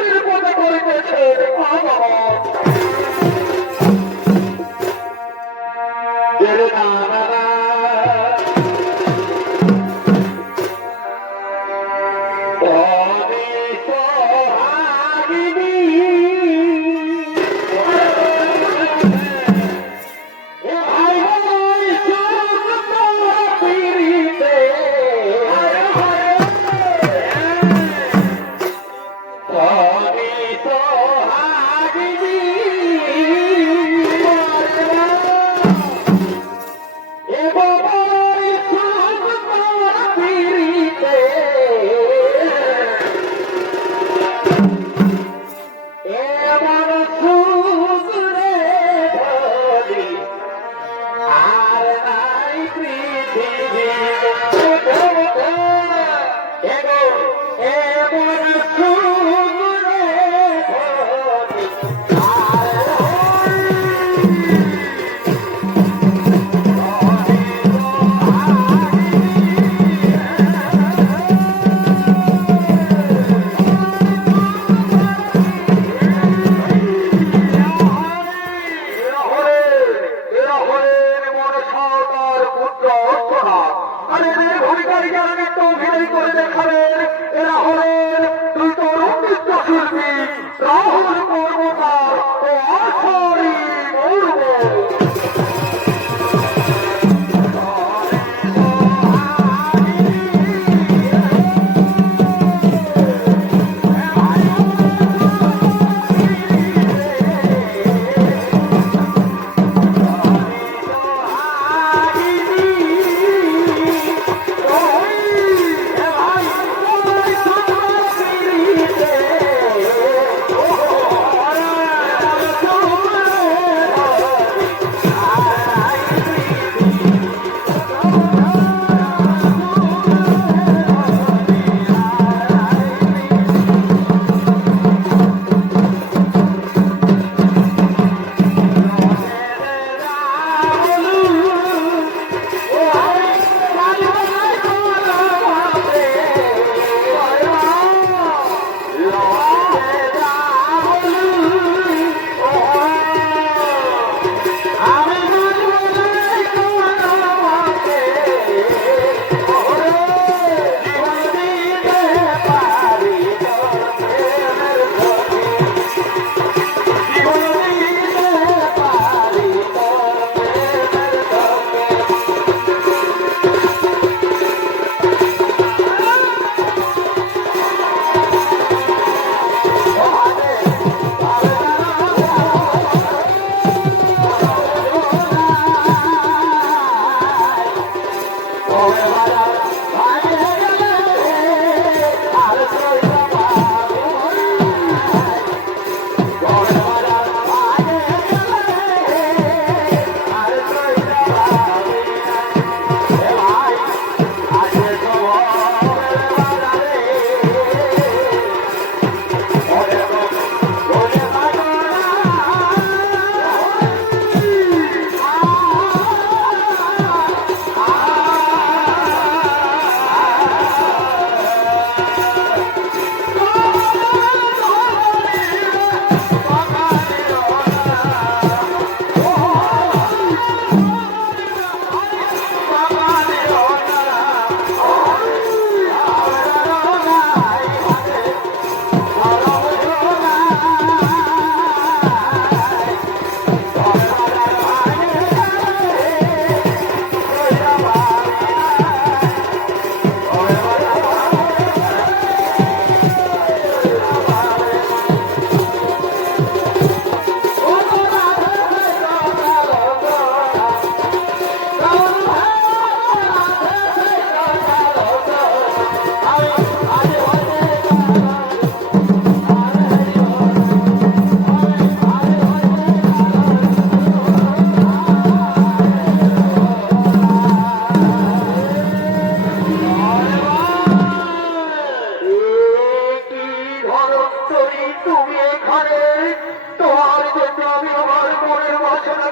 মুক্তির পথে করিতেছে আগমন।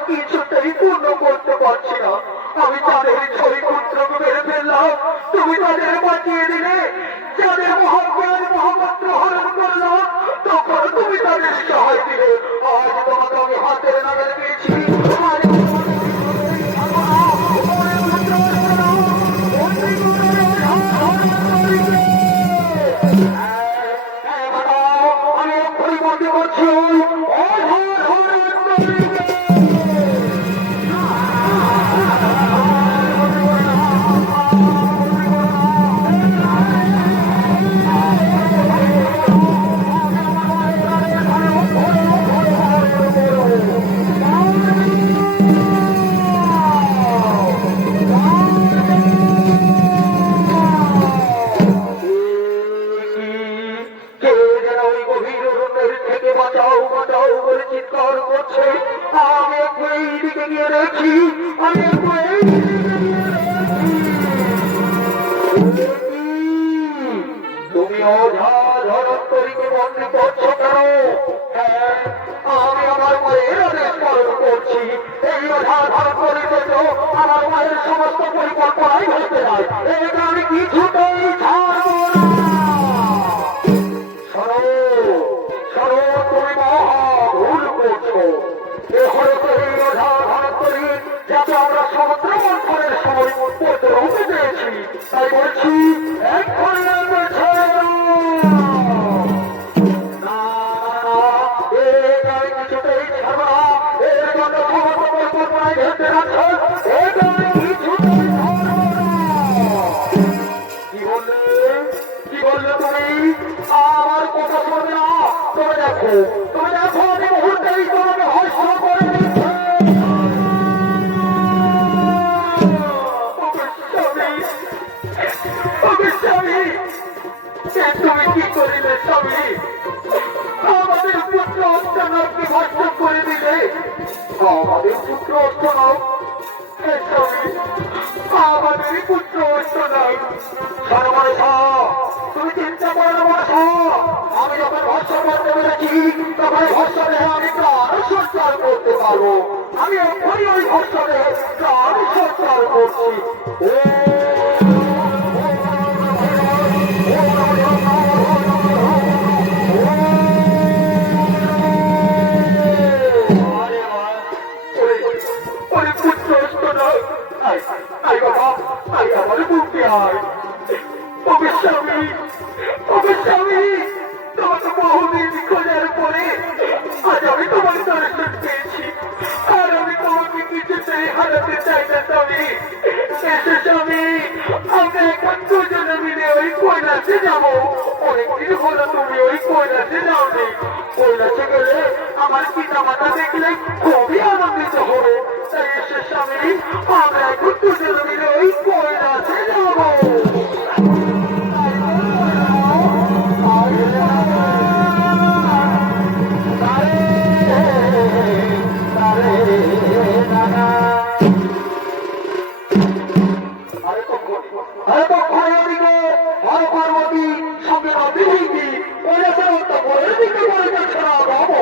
কিছুতেই পূর্ণ করতে পারছি না। আমি তাদের ছয় পুত্রকে মেরে ফেললাম, তুমি তাদের বাঁচিয়ে দিলে। যাদের মহাপ্রাণ মহাপাত্র হরণ করলাম, সহায় দিলে আজ তোমাকে আমি হাতের নাগালে পেয়েছি। আমি এক্ষুনি বলতে পারছি বাঁচাও বাঁচাও বলে চিৎকার করছে। আমি একটু এই দিকে গিয়ে দেখি, আমি একটু এই তুমি অঝা ধরন্তরীকে বন্দি করছো কেন? হ্যাঁ, আমি আমার মায়ের আদেশ পালন করছি। এই অঝা ধরন্তরীকে তো আমার মায়ের সমস্ত পরিকল্পনাই হতে যায়, এটা আমি কিছুতেই ছাড়বো না। শোনো, তুমি মহা ভুল করছো। এ হয়তো এই অঝা ধরন্তরী যাতে আমরা সমুদ্র মন্থনের সময় প্রতিরোধ পেয়েছি, তাই বলছি এক্ষুনি আমাকে ছেড়ে দাও। না, এটা আমি কিছুতেই ছাড়বো না। এর জন্য সমস্ত পরিকল্পনায় ঘেঁটে রাখছে, এটা আমি কিছুতেই ছাড়বো না। কি বললে তুমি? আমার কথা শুনবে না? তুমি দেখো আমি মুহূর্তেই তোমাকে হস্ত করে দিচ্ছে। তুমি কি করিলে স্বামী? আমাদের পুত্র অষ্টনাথকে ভস্ম করে দিলে। আমাদের পুত্র অষ্টনাথ? স্বামী, আমাদেরই পুত্র অষ্টনাথ। তুমি চিন্তা করো না। আমি যখন ভস্ম করতে পেরেছি তখন ভস্ম দেহে আমি প্রাণ সঞ্চার করতে পারবো। আমি এক্ষুনি ওই ভস্ম দেহে প্রাণ সঞ্চার করছি। আমার বুকে আয় অবিস্বামী, অবিস্বামী, তোমাকে বহুদিন খোঁজার পরে আজ আমি তোমার দর্শন পেয়েছি। আর আমি তোমাকে কিছুতেই হারাতে চাই না স্বামী। এসে স্বামী, আমরা এখন দুজনে মিলে ওই কৈলাসে যাবো। অনেকদিন হলো তুমি ওই কৈলাসে যাওনি। কৈলাসে গেলে আমার পিতা মাতা দেখলে খুবই আনন্দিত হবে। তাই এসে স্বামী, আমরা এখন দুজনে মিলে ওই কৈলাসে যাবো। পার্বতী সঙ্গে নদী কৈলাসের দিকে বলে যাচ্ছে না বাবু।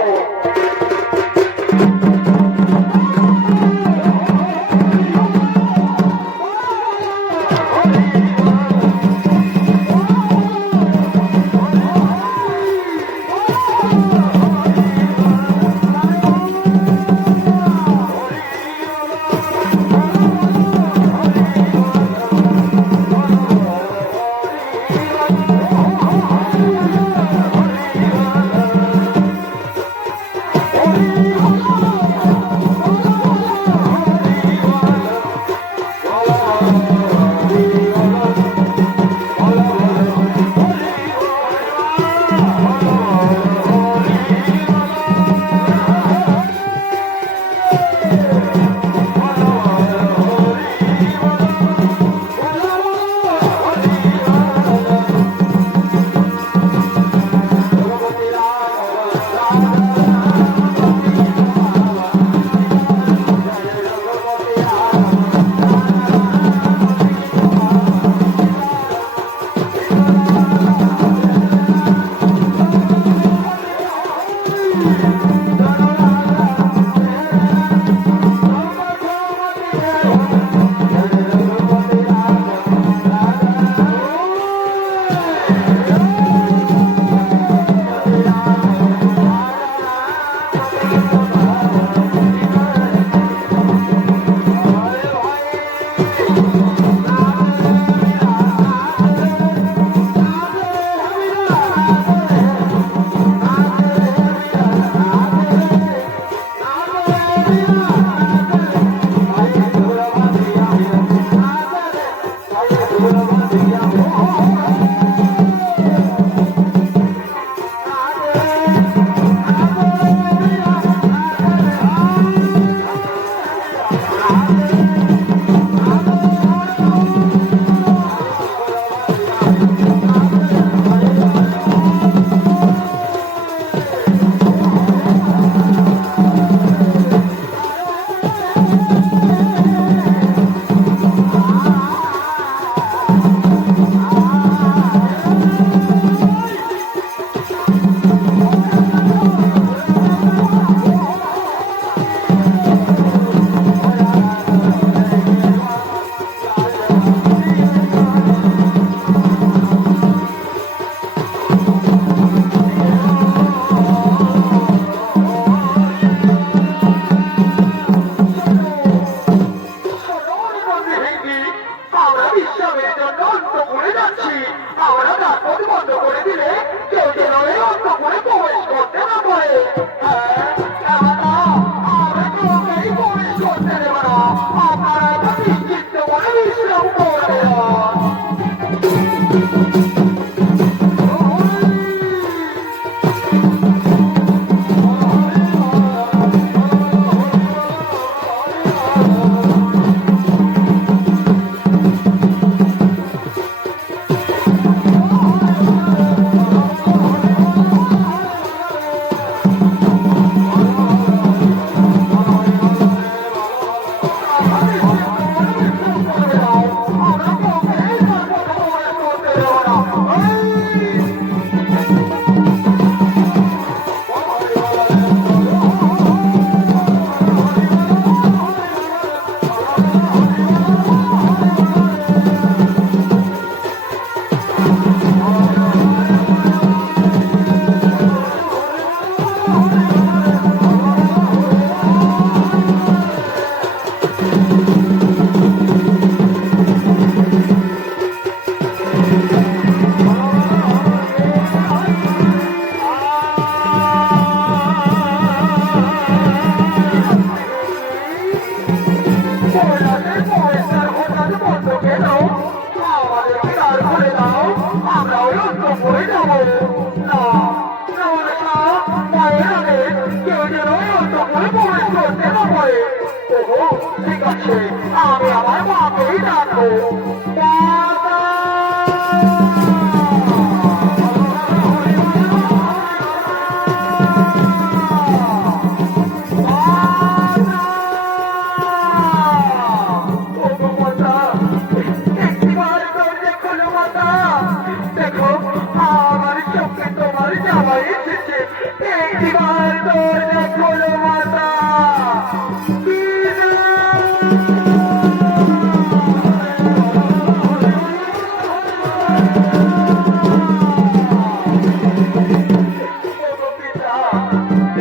একটিবার দরজা খোলো মাতা।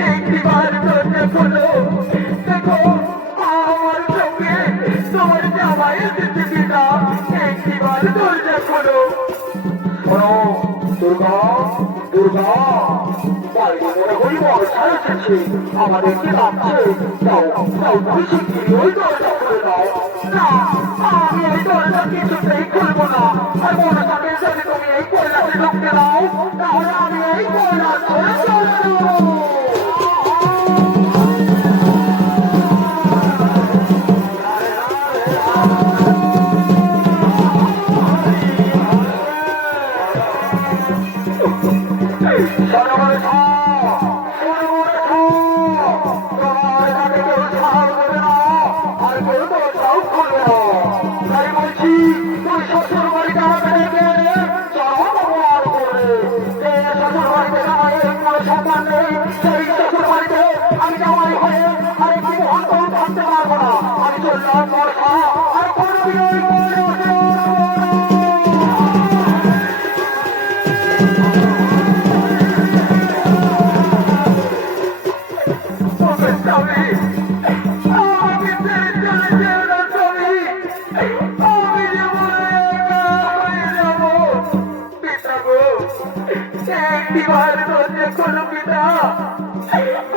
একটিবার দরজা খোলো, দেখো আমার সঙ্গে তোমার জামাই এসেছে পিতা। একটিবার দরজা খোলো। শোনো দুর্গা, দুর্গা, বাইরে মনে হই বর্ষা এসেছে, আমাদেরকে ডাকছে। দাও দাও, তুমি শিগগিরই ওই দরজা খুলে দাও। না, আমি এই দরজা কিছুতেই খুলবো না। আর বর্ষাকে যদি তুমি এই কৈলাসে ঢুকতে দাও, তাহলে আমি এই কৈলাস ধরে চলে যাবো। আমি জামাই হয়ে আরেকটি অন্তর থাকতে পারবো না। আমি চললাম বর্ষা, আর কোনো বিনয় একটিবার দরজা খোলো পিতা।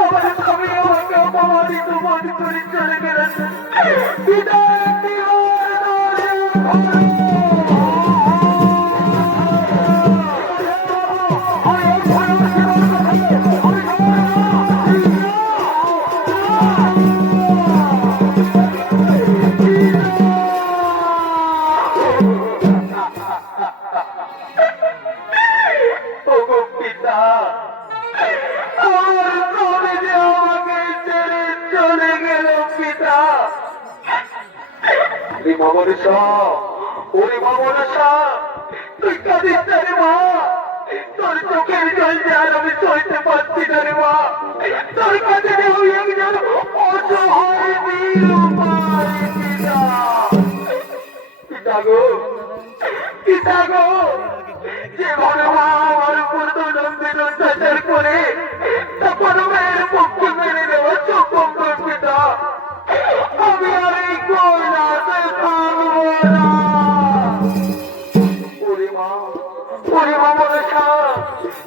আমার স্বামী আমাকে অপমানিত মনে করে চলে গেলেন পিতা। তুই কাঁদিস না রে মা, তোর চোখের জল যে আর আমি সইতে পারছি না রে মা। তোর কাছে আমি একজন অসহায় নিরুপায় পিতা। পিতা গো, পিতা গো, যেভাবে মা আমার উপর দৈনন্দিন অত্যাচার করে তখন মেয়ের পক্ষে মেরে দেওয়া চক্ষম তোর পিতা। আমি আর এই কৈলাসে থাকবো না।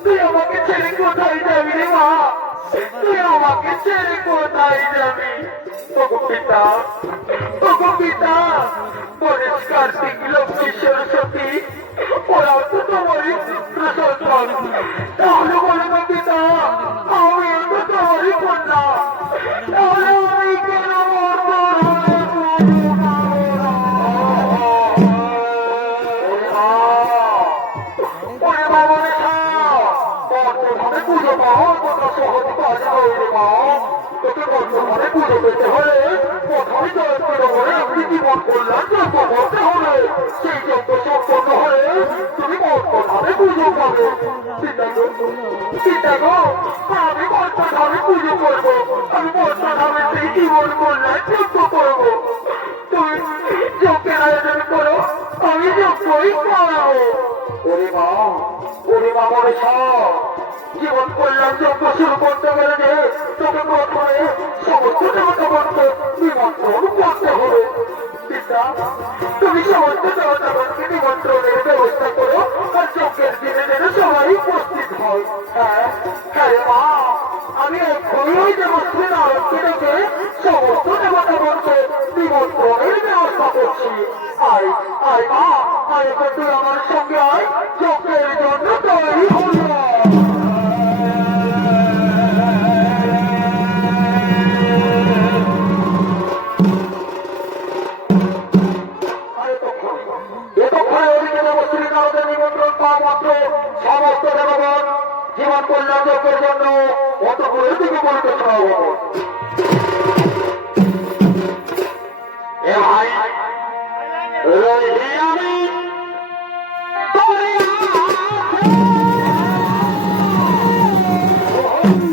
তুই আমাকে ছেড়ে কোথায় যাবি রে মা? তুই আমাকে ছেড়ে কোথায় যাবি? ওগো পিতা, ওগো পিতা, গণেশ, কার্তিক, লক্ষ্মী, সরস্বতী, ওরাও তো তোমারই পুত্র সন্তান। তাহলে বলো তো পিতা, আমি তো তোমারই কন্যা, তাহলে আমি কেন পুজো পাও? তোমরা সহজ কাজ হয়ে পাও। তোকে বর্তমানে পুজো পেতে হলে প্রথমে জয়পুর নগরে একটি জীবন কল্যাণ যজ্ঞ করতে হবে। সেই যজ্ঞ সম্পন্ন হলে তুমি বর্তমানে পুজো পাবে। পিতা গো, আমি বর্তমানে পুজো করবো। আমি বর্তমানে সেই জীবন কল্যাণ যজ্ঞ করবো। তুমি যজ্ঞের আয়োজন করো, আমি যজ্ঞই করাবো। ওরে মা, ওরে মা, মনে সব জীবন কল্যাণ যজ্ঞ শুরু করতে গেলে যে তোকে প্রথমে সমস্ত দেবতাগণকে নিমন্ত্রণ করতে হবে। পিতা, তুমি সমস্ত দেবতাগণকে নিমন্ত্রণের ব্যবস্থা করো, আর যজ্ঞের দিনে যেন সবাই উপস্থিত হয়। হ্যাঁ হ্যাঁ মা, আমি এক্ষুনি ওই দেবশ্রী নারদকে ডেকে সমস্ত দেবতাগণকে নিমন্ত্রণের ব্যবস্থা করছি। আয় আয় মা, আয় তুই আমার সঙ্গে আয়, যজ্ঞের জন্য তৈরি হল। নিমন্ত্রণ পাওয়া মাত্র সমস্ত দেবগণ জীবন কল্যাণ যজ্ঞের জন্য অতগুলোর দিকে বলতে চাও। আমি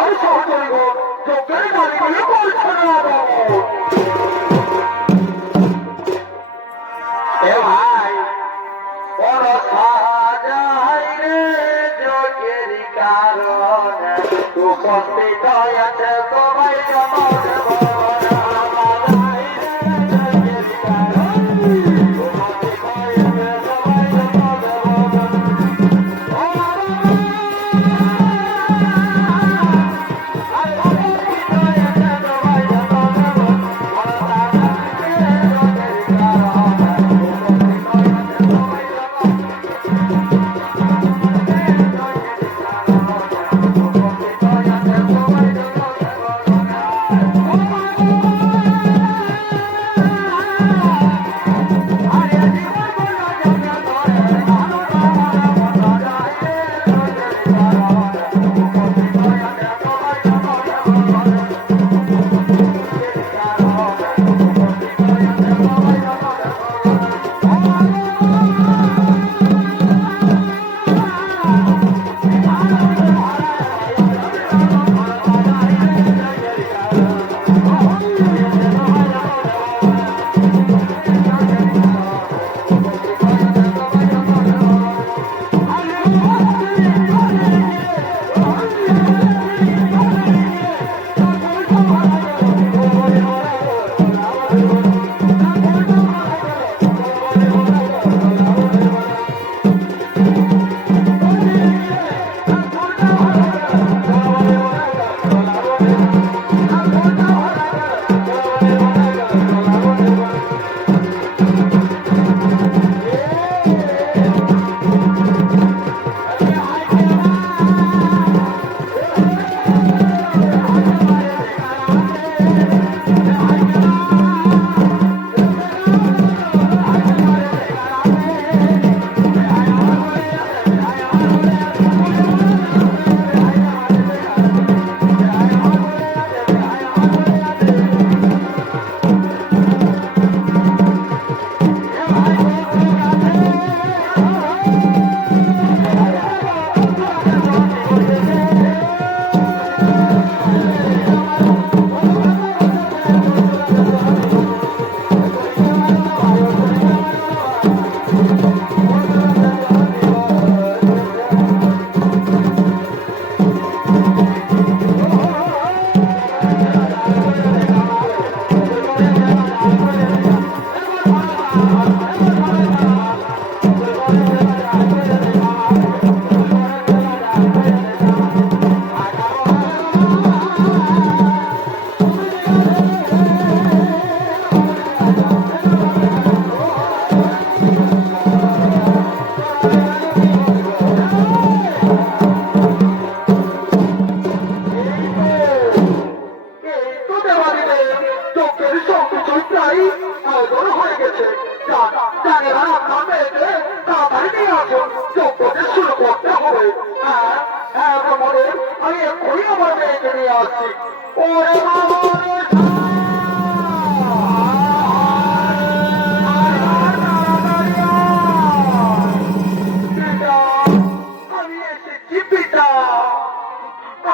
আমার সহচরিব যোগ্যের নারী নিয়ে বলছে না এ ভাই বড় সাজাই রে যোগের কারণে উপস্থিত আছে সবাই জমা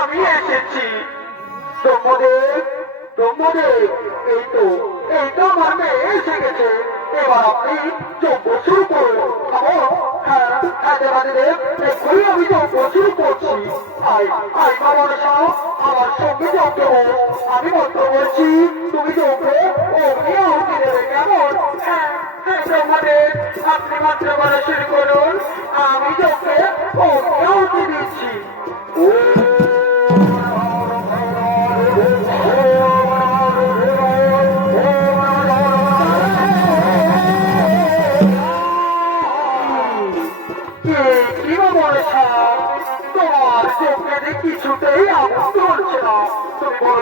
আমি এসেছি এই তো আমার মেয়ে এসে গেছে এবার আপনি যজ্ঞ শুরু করুন আমি যজ্ঞ শুরু করছি আমার সঙ্গে যজ্ঞ আমি মন্ত্র বলছি তুমি যজ্ঞ অগ্নি আহুতি দেবে কেমন ব্রহ্মদেব আপনি মন্ত্র বলা শুরু করুন আমি যজ্ঞে অগ্নি আহুতি দিচ্ছি কিছুতেই আগুন চলছে না তুমি বলো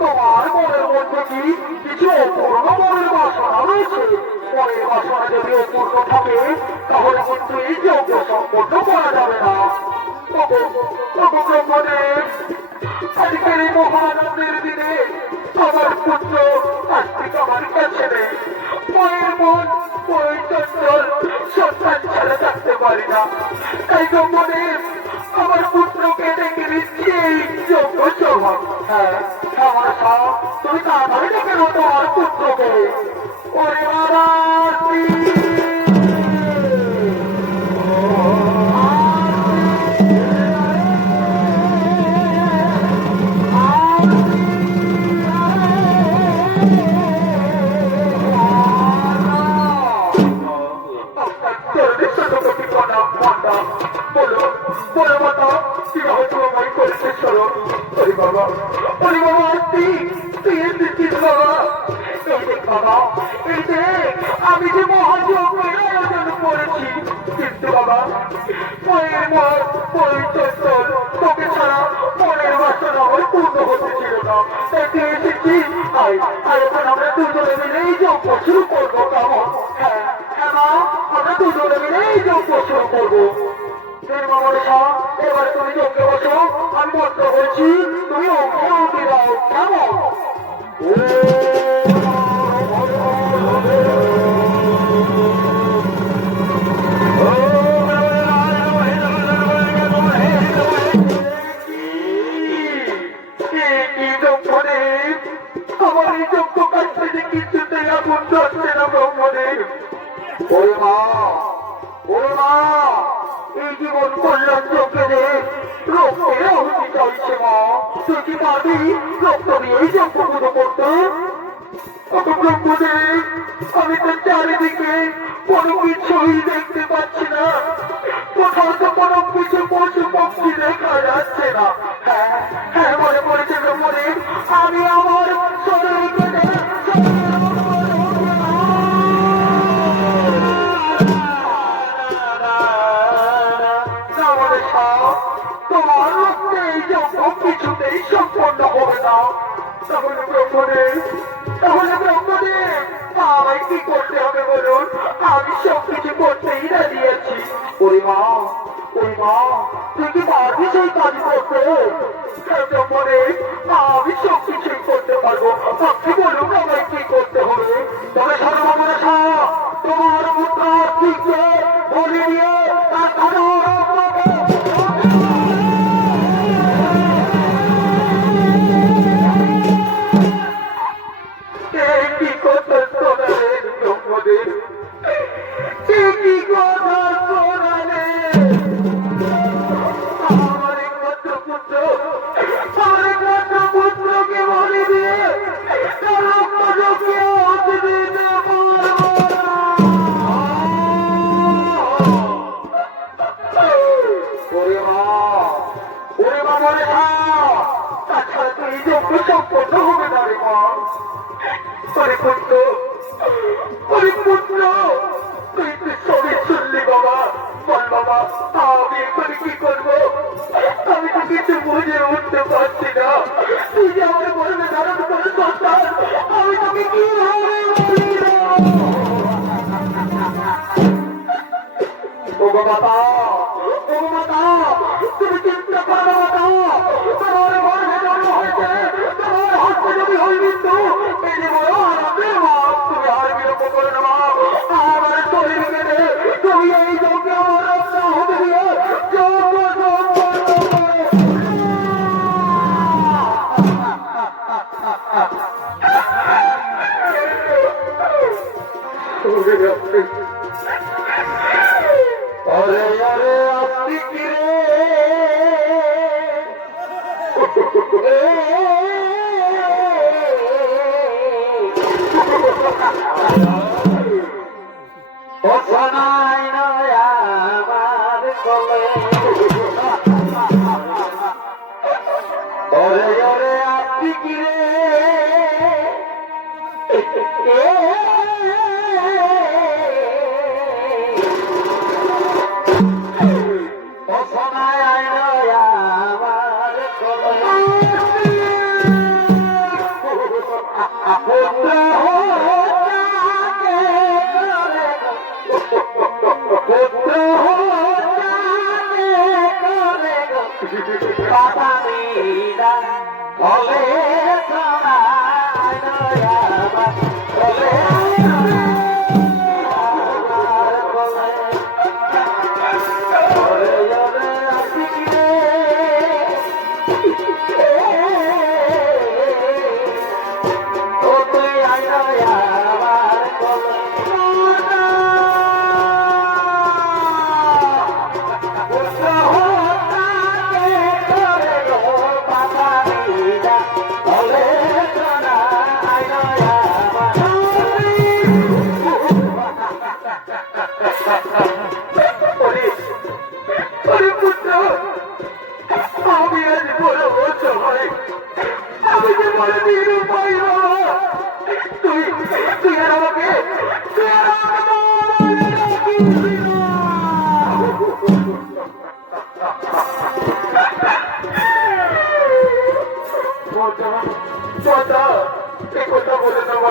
তোমার মনের মধ্যে কি কিছু অপূর্ণ মনের বাসনা রয়েছে মনের বাসনা যদি অপূর্ণ থাকে তাহলে কিন্তু এই যজ্ঞ সম্পন্ন করা যাবে না ব্রহ্মদেব আজকের এই মহানন্দের দিনে আমার পুত্র আস্তিক আমার কাছে নেই মায়ের মন ওই চঞ্চল সন্তান ছাড়া থাকতে পারি না তাই ব্রহ্মদেব আমার পুত্রকে ডেকে দিচ্ছি বাবা, ওরে বাবা, তুই এসেছিস বাবা। এই দেখ বাবা, এই দেখ, আমি যে মহাযজ্ঞের আয়োজন করেছি, কিন্তু বাবা মায়ের মন পরিচর্চল, তোকে ছাড়া মনের বাসনা আমার পূর্ণ হতেছিল না। তাই তুই এসেছিস, আর এখন আমরা দুজনে মিলে এই যজ্ঞ শুরু করবো। কেমন? হ্যাঁ হ্যাঁ মা, আমরা দুজনে মিলে এই যজ্ঞ শুরু করবো। এবার তুমি যজ্ঞে বসো, আমি মন্ত্র বলছি, তুমি অঙ্কে দাও। কেমন? আমার এই যজ্ঞ কাছ থেকে কিছুতেই আগুন ধরছে না ব্রহ্মদেব। ওরে মা, ওরে মা, এই জীবন কল্যাণ চোখে দে, রক্তের আহুতি চাইছে মা। তুই কি পারবি রক্ত দিয়ে এই যজ্ঞ পুজো করতে? ব্রহ্মদেব, আমি তো চারিদিকে কোনো কিছুই দেখতে পাচ্ছি না, কোথাও তো কোনো কিছু পশু পক্ষী দেখা যাচ্ছে না। হ্যাঁ হ্যাঁ, মনে পড়েছে ব্রহ্মদেব, আমি আমার শরীরকে তোমার রক্তে এই যজ্ঞ কিছুতেই সম্পন্ন হবে না। তাহলে ব্রহ্মদেব, তাহলে ব্রহ্মদেব, আমায় কি করতে হবে বলুন? আমি সব কিছু করতেই রাজি আছি। ওরে মা, ওরে মা, তুই কি পারবি সেই কাজ করতে? ব্রহ্মদেব, আমি সব কিছুই করতে পারবো, আপনি বলুন আমায় কি করতে হবে। তবে সর্বনাশা, তোমার মুদ্র দিকে বলে দিয়ে কি কথা শোনালেন ব্রহ্মদেব, কি কথা শোনালেন? আমার একমাত্র পুত্র, আমার একমাত্র পুত্রকে বলে দিয়ে তাছাড়া তো এই যজ্ঞ সম্পন্ন হবে না রে মা। পরিপুত্র, পরিপুত্র, তুই তুই সবই শুনলি বাবা। বল বাবা, আমি এখানে কি করবো? আমি তো কিছু বুঝে উঠতে পারছি না। তুই যে আমাকে বলবে ধারণ করে সন্তান, আমি তোকে কিভাবে বলি? ও বাবা, ও বাবা, তুমি চিন্তা করো বাবা, তোমার গর্ভে জন্ম হয়েছে, তোমার হস্তে যদি হই কিন্তু এই যে বড় আনন্দের মা, তুমি আর বিলম্ব করে না। আমার শরীর কেটে তুমি এই যজ্ঞে আমার রক্ত হতে দিয়ে অরে অরে আপনি কি রে ওখানাই নয় আমার কলে। অরে অরে আপনি কি রে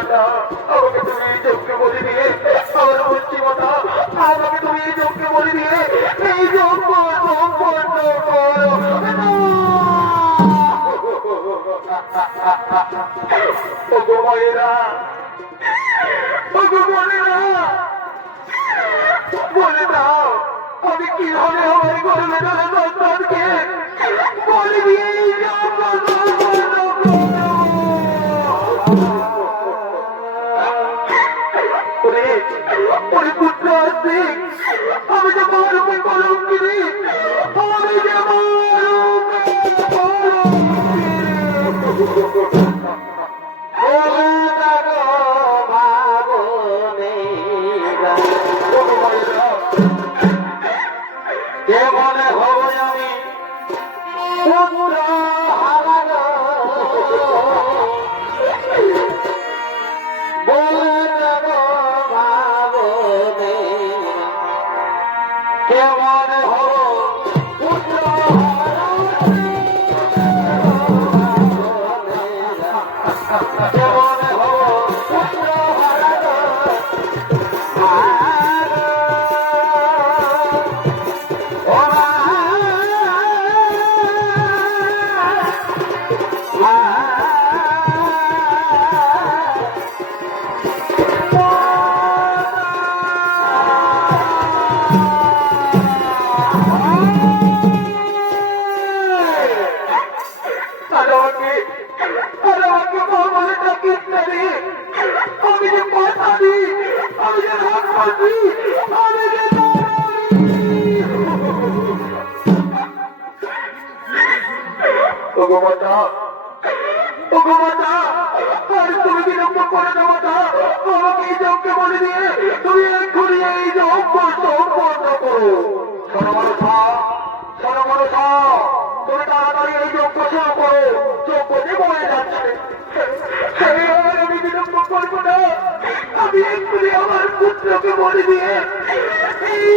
মাতা, আমাকে তুমি এই যোগ্য বলে দিয়ে আমার বলছি মাতা, আমাকে তুমি এই যোগ্য বলে দিয়ে এই যোগ্য সম্পন্ন করো। ওগো মায়েরা, ওগো বোনেরা, বলে দাও আমি কিভাবে আমার গর্বে ধরে সন্তানকে বলে দিয়ে এই যোগ্য সম্পন্ন করো। ওরে পুত্র আসছি, আমি যে মরমে কলঙ্কিনী, আমি যে মরমে কলঙ্কিনী। মনে হব আমি পুত্র হারানো বলে দেব ভাবনে, কেমন হব পুত্র কেমন হব পুত্র হারানো। আমি যে পাঠাবি, আমি যে রাখবি, আমি যে ওগো মাতা, ওগো মাতা, আর তুমি বিলম্ব করে না মাতা, আমাকে এই যোগকে বলে দিয়ে তুমি এক্ষুনি এই যোগ সম্পন্ন করো। সরমনসা, সরমনসা, তুমি তাড়াতাড়ি এই যোগ শুরু করো, যোগ যে বলে যাচ্ছে। আমি বিলম্ব করবো না, আমি এক্ষুনি আমার পুত্রকে বলে দিয়ে এই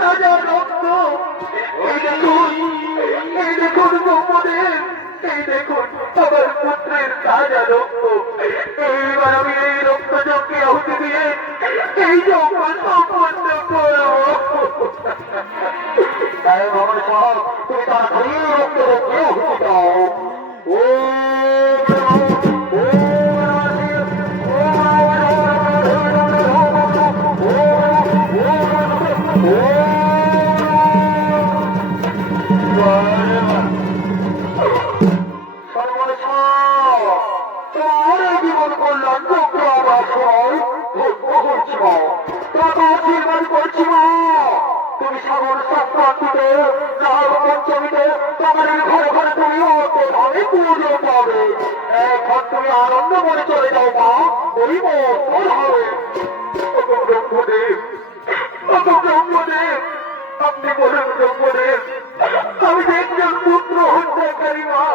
তাজা রক্ত, এই দেখুন, এই দেখুন ব্রহ্মদেব, এই দেখুন আমার পুত্রের তাজা রক্ত। এইবার আমি এই রক্ত যজ্ঞে আহুতি দিয়ে এই যজ্ঞ সম্পন্ন করবো। তাই ভগবান সাহেব, তুমি তাড়াতাড়ি রক্ত যজ্ঞে আহুতি দাও। ও জীবন কল্যাণ যোগ্য আমার সবাই করছি মা, তোমাকে আশীর্বাদ করছি মা। তুমি সাগর সংক্রান্তিতে নাগ পঞ্চমীতে তোমার ঘরে ঘরে তুমি অতভাবে পুজো পাবে। এখন তুমি আনন্দ মনে চলে যাও মা, ওই মন হবে। ব্রহ্মদেব, ব্রহ্মদেব, আপনি বলুন ব্রহ্মদেব, আমি যে একজন পুত্র হত্যাকারী মা,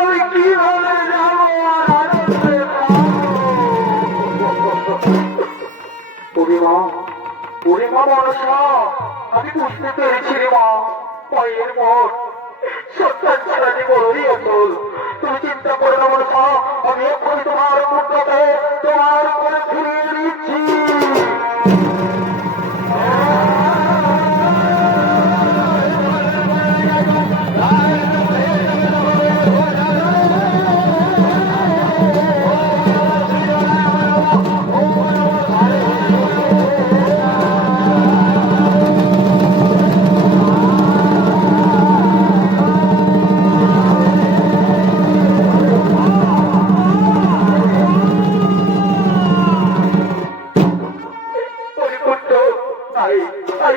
আমি কিভাবে যাবো আর আনন্দে পূর্ণিমা, পূর্ণিমা মনসা, আমি বুঝতে পেরেছি রে মা, মায়ের মন সন্তান ছাড়া যে বড়ই অচল। তুমি চিন্তা করো না মনসা, আমি এক্ষুনি তোমার পুত্রকে তোমার করে ফিরিয়ে দিচ্ছি।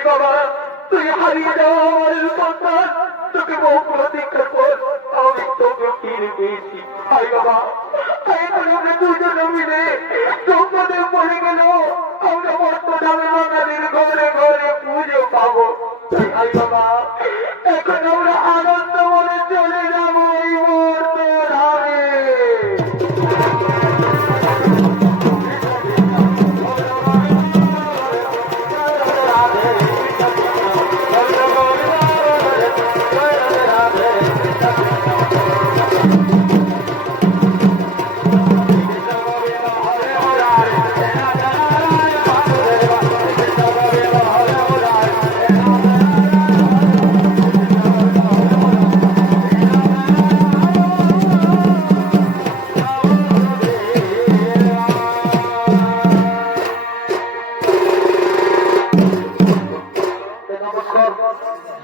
বাবা, তুই হারিয়ে যাওয়া আমার সন্তান, তোকে বহুগুলো দেখার পর আমি তোকে ফিরে পেয়েছি। হাই বাবা, আমরা দুজন মিলে ব্রহ্মদেব বলে গেল আমরা বর্তমানে বাঙালির ঘরে ঘরে পুজো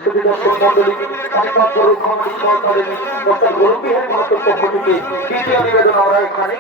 শুধু দর্শক মন্ডলী অনেকমাত্র রক্ষণ সহকারে ডক্টর গোলবিহারী মাহাতোর পক্ষ থেকে তৃতীয় নিবেদন আমরা এখানে